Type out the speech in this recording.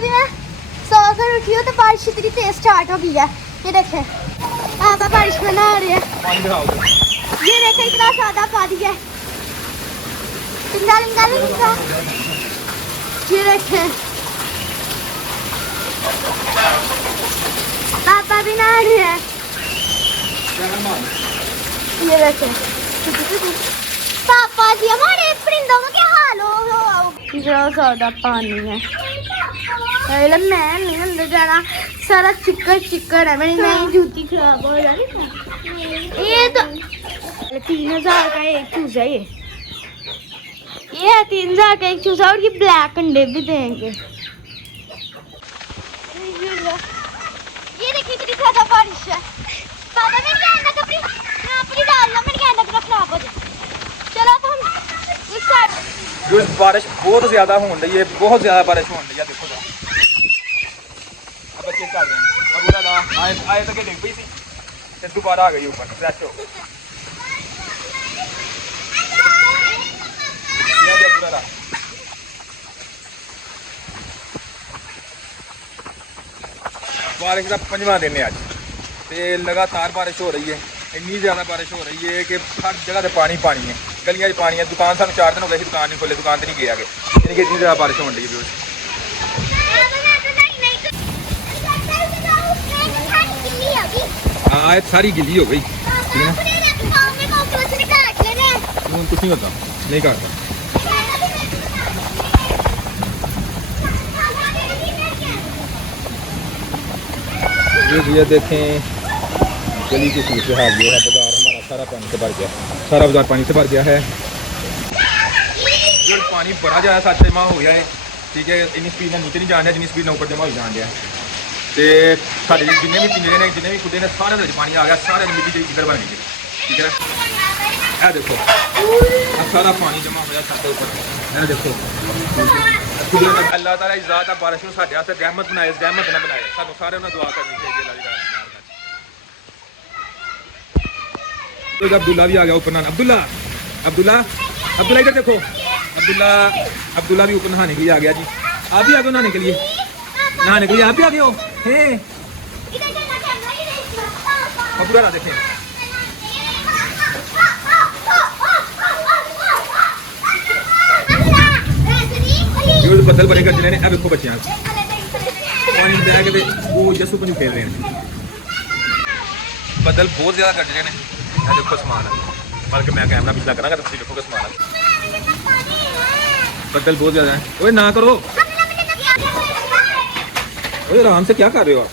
अभी मैं सो कर उठी हूँ तो बारिश इतनी तेज स्टार्ट हो गई है। ये देखें पापा बारिश में नहा रहे हैं। ये देखें इतना सादा पानी है। ये देखें पापा भी नहा रहे हैं। ये देखें पापा जी हमारे परिंदों का क्या हाल हो इतना ज्यादा पानी है। मैं नहीं अंदर जाना, सारा चिक्कड़ है। मेरी नई जूती खराब हो जाएगी। ये तो 3000 का एक चूजा ये है 3000 का एक चूजा और ये ब्लैक अंडे भी देंगे। ये देखिए कितनी ज्यादा बारिश है। पापा मेरी गैंडा कपड़ी यहाँ पर डालना, मेरी गैंडा कपड़ा खराब हो जाए। चलो अब हम इस साइड बारिश बहुत ज्यादा हो रही है, बहुत ज्यादा बारिश हो रही है। देखो अब बच्चे चल रहे हैं। अब आए तक डिग पई थी, दोबारा आ गई ऊपर फ्लैश हो। बारिश का 5वां दिन है अज, तो लगातार बारिश हो रही है। इन्नी ज़्यादा बारिश हो रही है कि हर जगह से पानी पानी है, गलियां पानी है। दुकान सानू 4 दिन हो गए, दुकान नहीं खोले, दुकान तो नहीं गए आगे, यानी कि इतनी ज़्यादा बारिश हो रही है। हाँ सारी गिल्ली हो गई, ठीक है ना। कुछ नहीं होता, नहीं काटता। ये देखें गली की सूरत हाल ये है। बाजार हमारा सारा पानी से भर गया, सारा बाजार पानी से भर गया है। पानी बड़ा ज़्यादा सच जमा हो गया है, ठीक है। इन्नी स्पीड नीचे नहीं जान दिया जितनी स्पीड ऊपर जमा हो जान दिया। तो सारे जिन्हें भी पिंजरे ने जिन्हें भी खुदे ने सारे पानी आ गया, सारे मिट्टी इधर बन गई, ठीक है। यह देखो सारा पानी जमा हो गया छत के ऊपर। यह देखो अल्लाह ताला की ज़ात बारिश में साढ़े वास्ते रहमत बनाए, रहमत ना बनाए। सानू सारे उन्हें दुआ करनी चाहिए। अब्दुल्ला भी आ गया ऊपर नहाने। अब्दुल्ला इधर देखो, अब्दुल्ला भी ऊपर नहाने के लिए आ गया जी। आप भी आ गए नहाने के लिए, नहाने के लिए आप भी आ गए हो। पूरा देखें बदल बड़े कर रहे हैं। अब देखो बच्चे पानी बह के वो जसू पंजू खेल रहे हैं। बदल बहुत ज्यादा कर रहे हैं। देखो समान बल्कि मैं कैमरा पिछला करा तो देखोगे समान बदल बहुत ज्यादा है। ओए ना करो, ओए आराम से क्या कर रहे हो आप।